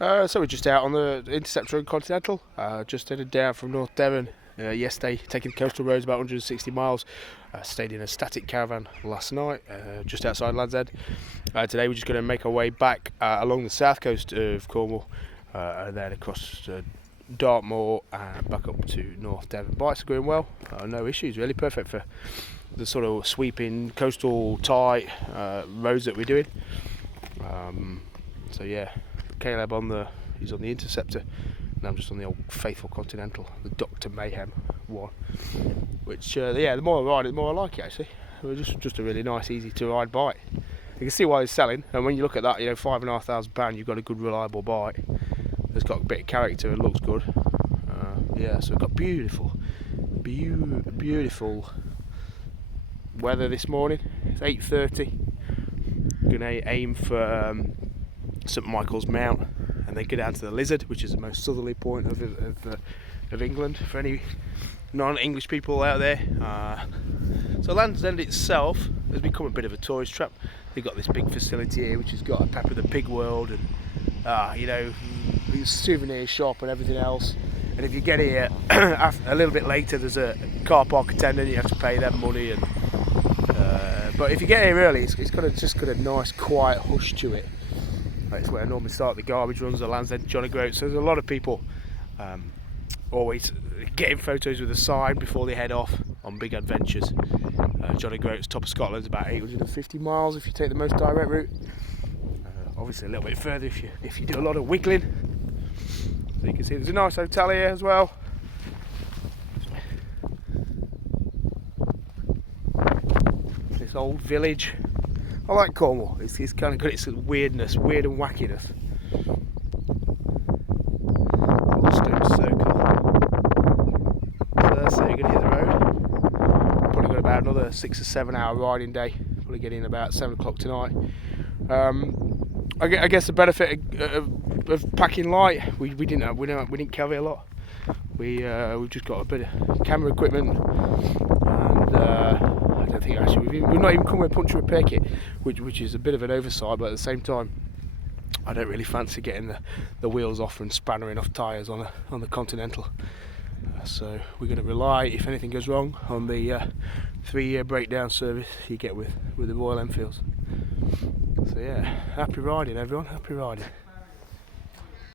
So we're just out on the Interceptor and Continental, just headed down from North Devon yesterday, taking the coastal roads about 160 miles. Stayed in a static caravan last night, just outside Land's End. Today we're just going to make our way back along the south coast of Cornwall, and then across Dartmoor and back up to North Devon. Bikes are going well, no issues really, perfect for the sort of sweeping coastal tight roads that we're doing. So yeah, Caleb he's on the Interceptor, and I'm just on the old faithful Continental, the Dr. Mayhem one. Which the more I ride it, the more I like it actually. It's just a really nice, easy to ride bike. You can see why it's selling, and when you look at that, £5,500, you've got a good, reliable bike. It's got a bit of character and looks good. So we've got beautiful weather this morning. It's 8:30. Going to aim for St Michael's Mount, and then go down to the Lizard, which is the most southerly point of England for any non-English people out there. So Land's End itself has become a bit of a tourist trap. They've got this big facility here, which has got a Pepper the Pig world, and a souvenir shop and everything else. And if you get here a little bit later, there's a car park attendant. You have to pay them money, but if you get here early, it's got a nice quiet hush to it. It's where I normally start the garbage runs at Land's End, Johnny Groats. So there's a lot of people always getting photos with a sign before they head off on big adventures. Johnny Groats, top of Scotland, is about 850 miles if you take the most direct route. Obviously a little bit further if you do a lot of wiggling. So you can see there's a nice hotel here as well. This old village. I like Cornwall. It's kind of got its weirdness, weird and wackiness. Old stone circle. So you're going to hit the road. Probably got about another 6 or 7 hour riding day. Probably get in about 7 o'clock tonight. I guess the benefit of packing light, we didn't carry a lot. We've just got a bit of camera equipment, and I don't think actually we've not even come with a puncture repair kit, which is a bit of an oversight. But at the same time, I don't really fancy getting the wheels off and spannering off tyres on the Continental. So we're going to rely, if anything goes wrong, on the 3-year breakdown service you get with the Royal Enfields. So yeah, happy riding everyone, happy riding.